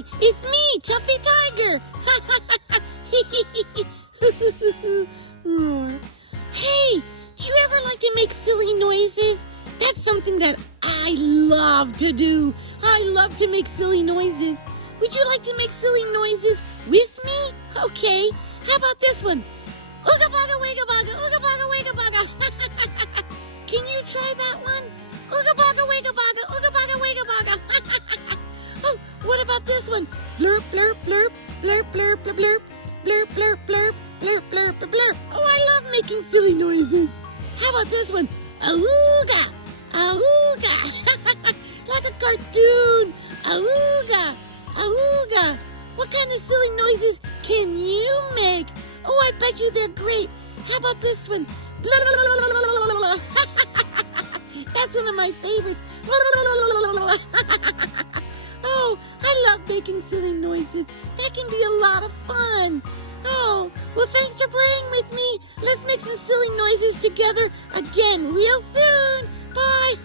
Hi, it's me, Tuffy Tiger. Roar. Hey, do you ever like to make silly noises? That's something that I love to do. I love to make silly noises. Would you like to make silly noises with me? Okay, how about this one? Ooga bugga wigga bugga, ooga bugga wigga bugga. Can you try that one? Ooga bugga wigga bugga, ooga bugga wigga bugga. Oh, what about this one? Blurp, blurp, blurp, blurp, blurp, blurp, blurp, blurp, blurp, blurp, blurp, blurp. Oh, I love making silly noises. How about this one? Awooga, awooga. Like a cartoon. Awooga, awooga. What kind of silly noises can you make? Oh, I bet you they're great. How about this one? That's one of my favorites. Oh, I love making silly noises. That can be a lot of fun. Oh, well, thanks for playing with me. Let's make some silly noises together again real soon. Bye.